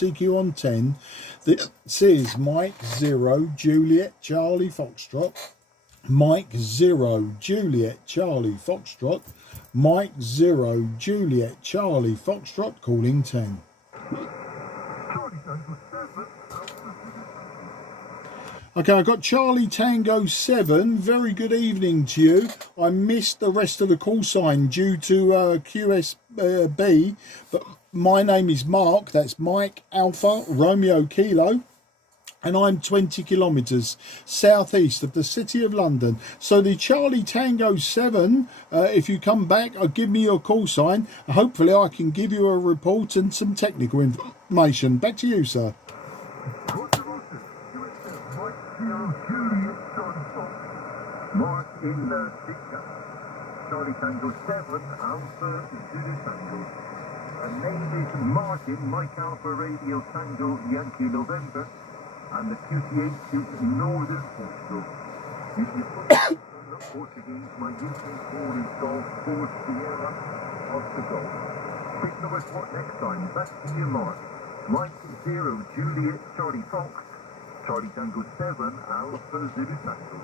CQ10m that says Mike 0 Juliet Charlie Foxtrot, Mike 0 Juliet Charlie Foxtrot, Mike 0 Juliet Charlie Foxtrot, calling 10. Okay, I've got Charlie Tango 7. Very good evening to you. I missed the rest of the call sign due to QSB, but my name is Mark. That's Mike Alpha Romeo Kilo, and I'm 20 kilometres southeast of the City of London. So the Charlie Tango 7, if you come back, give me your call sign. Hopefully I can give you a report and some technical information. Back to you, sir. In the picture, Charlie Tango 7, Alpha Zulu Tango. And name is Martyn, Mike Alpha Radio Tango Yankee November, and the QT8 Northern Portugal. You put the Portuguese, my UK call is Golf 4 Sierra Oscar Golf. Quick number what next time? Back to you, Mark. Mike 0 Juliet Charlie Fox, Charlie Tango 7, Alpha Zulu Tango.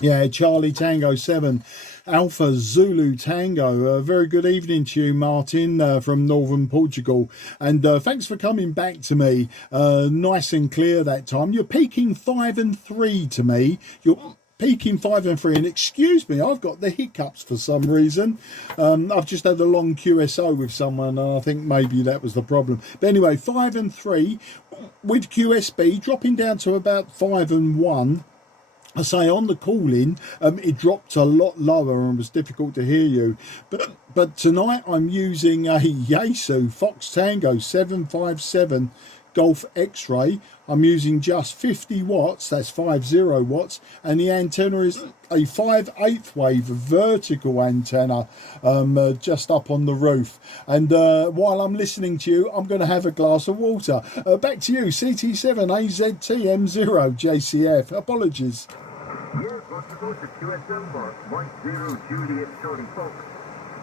Yeah, Charlie Tango 7, Alpha Zulu Tango. Very good evening to you, Martyn, from northern Portugal. And thanks for coming back to me. Nice and clear that time. You're peaking 5 and 3 to me. You're peaking 5 and 3. And excuse me, I've got the hiccups for some reason. I've just had a long QSO with someone, and I think maybe that was the problem. But anyway, 5 and 3 with QSB, dropping down to about 5 and 1. I say on the call-in, it dropped a lot lower and was difficult to hear you. But tonight I'm using a Yaesu Fox Tango 757 Golf X-Ray. I'm using just 50 watts, that's 50 watts, and the antenna is a 5/8 wave vertical antenna just up on the roof. And while I'm listening to you, I'm going to have a glass of water. Back to you, CT7 AZTM0 JCF. Apologies. Yes, Portugal to QSM Mark, Mike 0 Juliet Charlie Fox,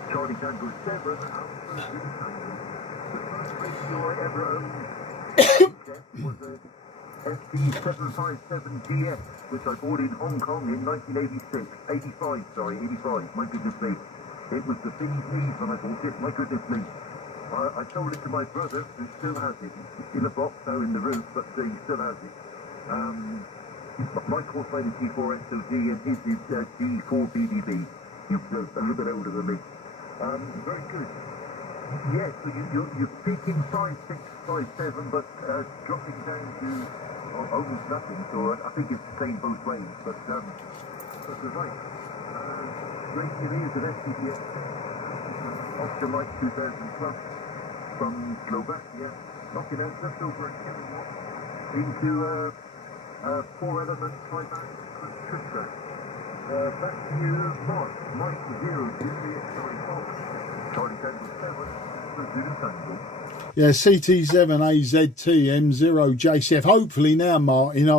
Charlie Tango 7, Alpha Zulu Tango. The first radio I ever owned was a FT-757GX, which I bought in Hong Kong in 1986, 85, my goodness me. It was the bee's knees when I bought it, my goodness me. I sold it to my brother, who still has it. It's in a box now in the roof, but he still has it. My call sign is G4SOD and his is G4BDB. You're a little bit older than me. Very good. Yes, so you're peaking 5, 6, 5, 7, but dropping down to almost nothing. So I think it's the same both ways. But you're right. Great news at STDX. Oscar Mike 2000 plus from Slovakia, knocking out just over a kilowatt into 4-element tri-band transistor. Back to you, Mark. Mike 0 Juliet Charlie Fox, Charlie Tango 7, Zulu Tango. Yeah, CT7 AZTM0 JCF. Hopefully now, Martyn,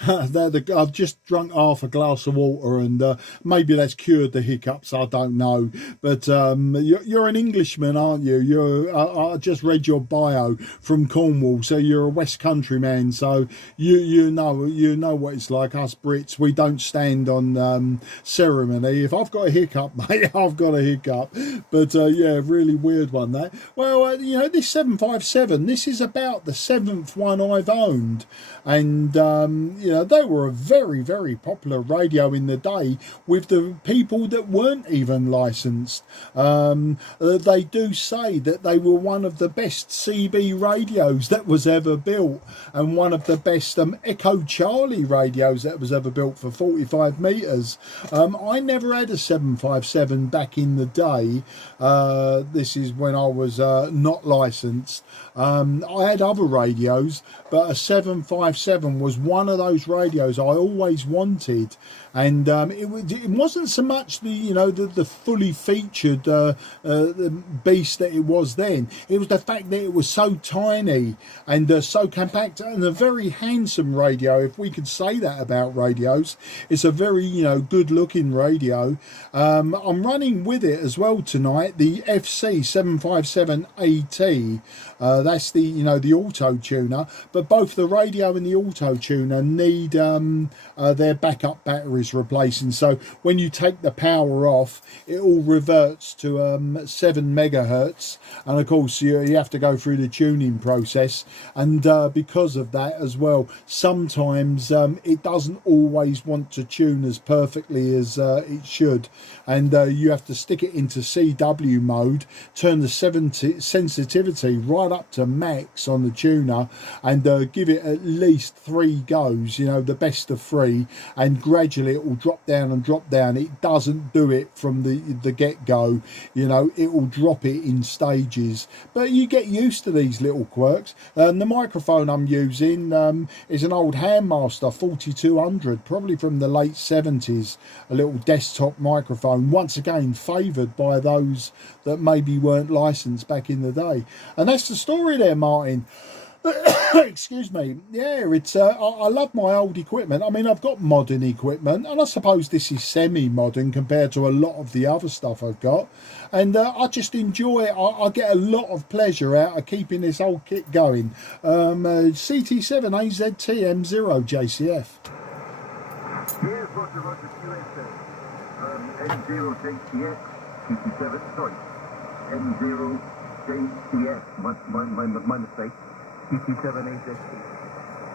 I've just drunk half a glass of water, and maybe that's cured the hiccups. I don't know, but you're an Englishman, aren't you? I just read your bio from Cornwall, so you're a West Country man. So you know what it's like. Us Brits, we don't stand on ceremony. If I've got a hiccup, mate, I've got a hiccup. But yeah, really weird one that. Well, you know, this 757, this is about the 7th one I've owned, and you know, they were a very, very popular radio in the day with the people that weren't even licensed. They do say that they were one of the best CB radios that was ever built, and one of the best Echo Charlie radios that was ever built for 45 metres. I never had a 757 back in the day. This is when I was not licensed. I had other radios, but a 757 was one of those radios I always wanted. And it wasn't so much the fully featured beast that it was then. It was the fact that it was so tiny and so compact, and a very handsome radio, if we could say that about radios. It's a very good looking radio. I'm running with it as well tonight the FC 757 AT. ZD. That's the, you know, the auto tuner, but both the radio and the auto tuner need their backup batteries replacing. So when you take the power off, it all reverts to 7 megahertz, and of course you have to go through the tuning process, and because of that as well, sometimes it doesn't always want to tune as perfectly as it should, and you have to stick it into CW mode, turn the sensitivity right up to max on the tuner, and give it at least 3 goes, you know, the best of 3, and gradually it will drop down and drop down. It doesn't do it from the get-go, you know, it will drop it in stages, but you get used to these little quirks. The microphone I'm using is an old Handmaster 4200, probably from the late 70s, a little desktop microphone, once again favoured by those that maybe weren't licensed back in the day. And that's the story there, Martin. Excuse me. Yeah, it's I love my old equipment. I mean, I've got modern equipment, and I suppose this is semi-modern compared to a lot of the other stuff I've got, and I just enjoy it. I get a lot of pleasure out of keeping this old kit going. CT7 AZT-M0 JCF. Yes, Roger, QSF. M0 JCF, CQ7, sorry, M0 JCF, my mistake. CQ7 AZT.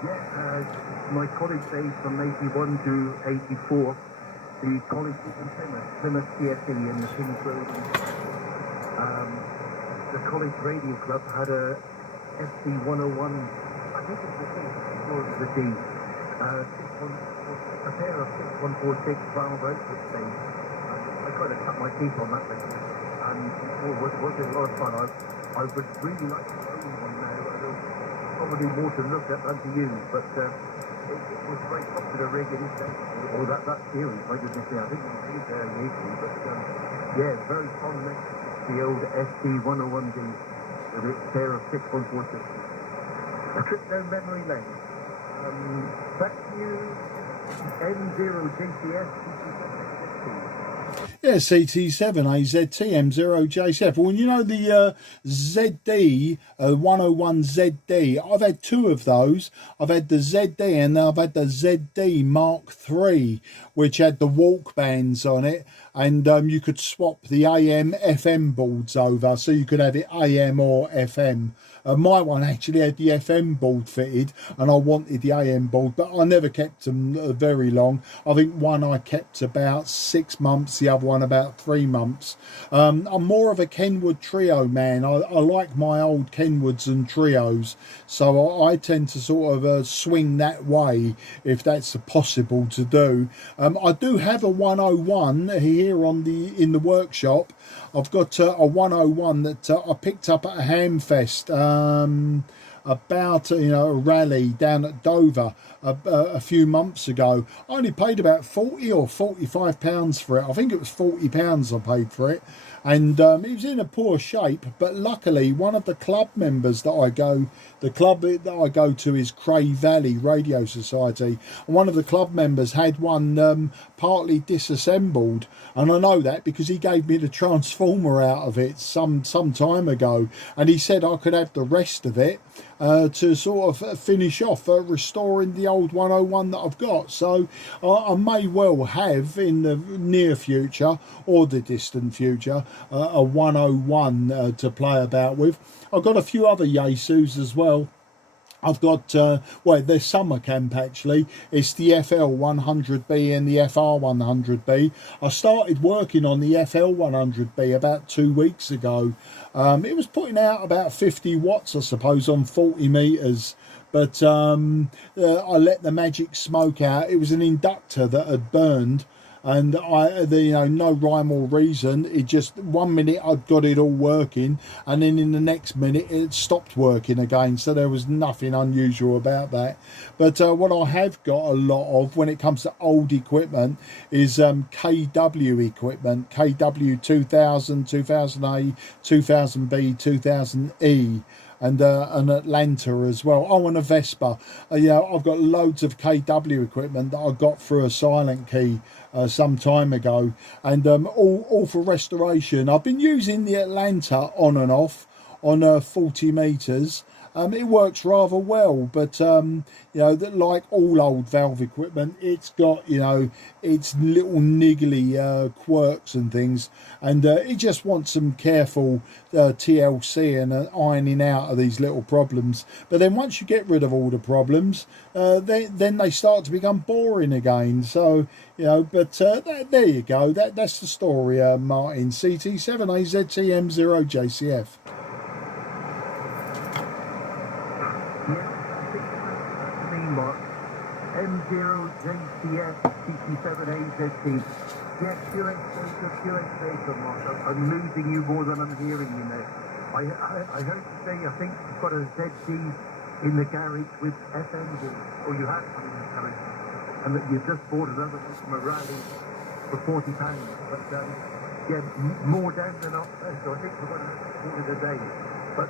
Yeah, my college days from 81 to 84, the college was in Plymouth CSE in the King's Road. The college radio club had a FT-101, I think it's the C, or the D, a pair of 6146 valve output things. I kind of cut my teeth on that thing, and it was a lot of fun. I would really like to own one now. Probably more to look at than to use, but it was a very popular rig in its day. Or that series, I goodness me, I think it was there lately, but yeah, very fond of the old ST-101D with its pair of 6146. A trip down memory lane. Back to you, M0 JCS. Yeah, CT7 AZT M0 JCF. Well, you know the ZD 101 ZD. I've had 2 of those. I've had the ZD, and now I've had the ZD Mark III, which had the walk bands on it, and you could swap the AM FM boards over, so you could have it AM or FM. My one actually had the FM board fitted, and I wanted the AM board, but I never kept them very long. I think one I kept about 6 months, the other one about 3 months. I'm more of a Kenwood trio man. I like my old Kenwoods and trios, so I tend to sort of swing that way if that's possible to do. I do have a 101 here in the workshop. I've got a 101 that I picked up at a Hamfest about a rally down at Dover a few months ago. I only paid about 40 or 45 pounds for it. I think it was 40 pounds I paid for it, and it was in a poor shape, but luckily one of the club members the club that I go to is Cray Valley Radio Society, and one of the club members had one partly disassembled, and I know that because he gave me the transformer out of it some time ago, and he said I could have the rest of it to sort of finish off restoring the old 101 that I've got. So I may well have in the near future or the distant future a 101 to play about with. I've got a few other Yaesus as well. I've got, well, there's summer camp actually. It's the FL100B and the FR100B. I started working on the FL100B about 2 weeks ago. It was putting out about 50 watts, I suppose, on 40 meters. But I let the magic smoke out. It was an inductor that had burned, and no rhyme or reason, it just 1 minute I'd got it all working, and then in the next minute it stopped working again. So there was nothing unusual about that. But what I have got a lot of when it comes to old equipment is KW equipment, KW 2000, 2000A, 2000B, 2000E. And an Atlanta as well. Oh, and a Vespa. I've got loads of KW equipment that I got through a silent key some time ago, and all for restoration. I've been using the Atlanta on and off on 40 meters. It works rather well, but you know, that like all old valve equipment, it's got, you know, its little niggly quirks and things, and it just wants some careful TLC and ironing out of these little problems. But then once you get rid of all the problems, then they start to become boring again. So, you know, but there you go. That's the story, Martyn. CT7AZTM0JCF. M0JCF CQ7AZT. Yes, pure exposure, Mark. I'm losing you more than I'm hearing you now. I heard you say, I think you've got a ZD in the garage with FMs, or you had one in the garage, and that you just bought another one from a rally for £40. But yeah, more down than up, so I think we're going to call it a day. But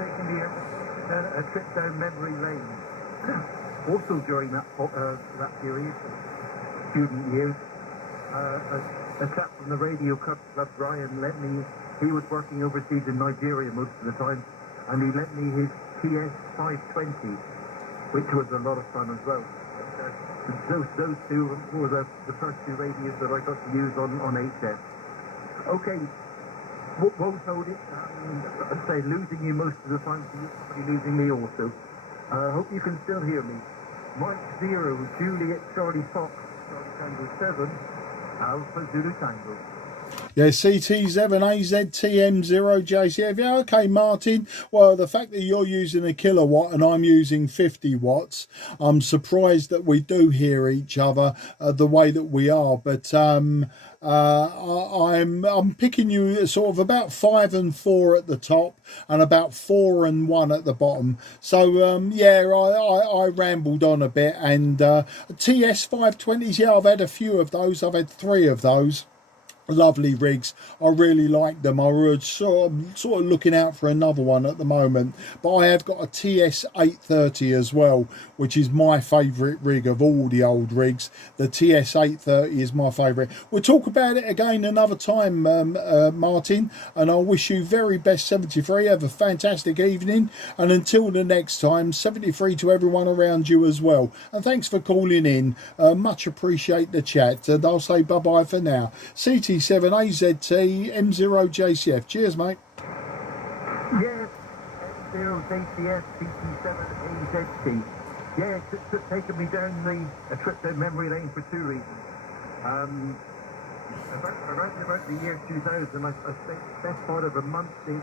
taking me a trip down memory lane. Also during that period, student years, a chap from the Radio Club, Brian, let me, he was working overseas in Nigeria most of the time, and he lent me his TS520, which was a lot of fun as well. Those two were the first two radios that I got to use on HS. Okay, won't hold it. I'd say losing you most of the time, so you're probably losing me also. I hope you can still hear me. Mike 0, Juliet Charlie Fox, Charlie Tango 7, Alpha Zulu Tango. Yeah, CT7AZTM0JCF. Yeah, okay, Martyn. Well, the fact that you're using a kilowatt and I'm using 50 watts, I'm surprised that we do hear each other the way that we are. But I'm picking you sort of about 5 and 4 at the top and about 4 and 1 at the bottom. So yeah, I rambled on a bit. And TS520s, yeah, I've had a few of those. I've had 3 of those. Lovely rigs. I really like them. I was sort of looking out for another one at the moment, but I have got a TS830 as well, which is my favourite rig of all the old rigs. The TS830 is my favourite. We'll talk about it again another time, Martyn, and I wish you very best 73. Have a fantastic evening, and until the next time, 73 to everyone around you as well. And thanks for calling in. Much appreciate the chat, and I'll say bye bye for now. CT7AZTM0JCF. Cheers, mate. Yes, M0JCF CT7AZT. Yeah, it's taken me down a trip down memory lane for 2 reasons. Around about the year 2000, I spent the best part of a month in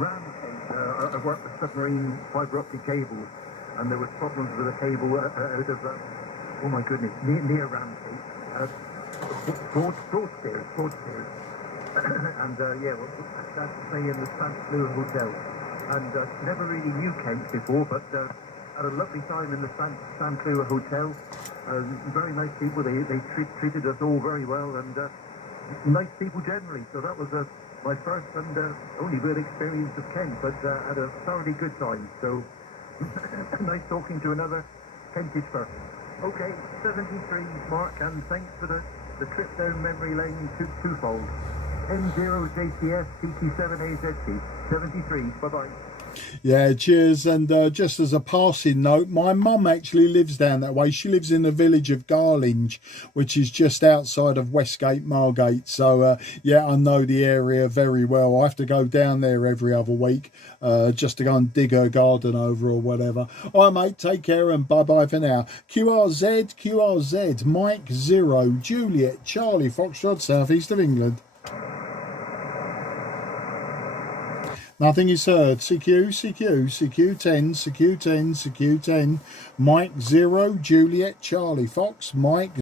Ramsgate. I worked with submarine fibre optic cables, and there was problems with a cable out of, oh my goodness, near Ramsgate. Broad stairs. And yeah, well, that's stay in the St. Louis Hotel. And never really knew Kent before, but had a lovely time in the St. Louis Hotel. Very nice people. They treated us all very well, and nice people generally. So that was my first and only real experience of Kent, but had a thoroughly good time. So nice talking to another Kentish person. Okay, 73, Mark, and thanks for the trip down memory lane twofold. M0JCF CQ7AZT 73. Bye-bye. Yeah, cheers. And just as a passing note, my mum actually lives down that way. She lives in the village of Garlinge, which is just outside of Westgate, Margate. So yeah, I know the area very well. I have to go down there every other week just to go and dig her garden over or whatever. All right, mate, take care and bye-bye for now. QRZ, Mike 0, Juliet, Charlie, Foxtrot, South East of England. Nothing is heard. CQ10, Mike 0, Juliet, Charlie, Fox, Mike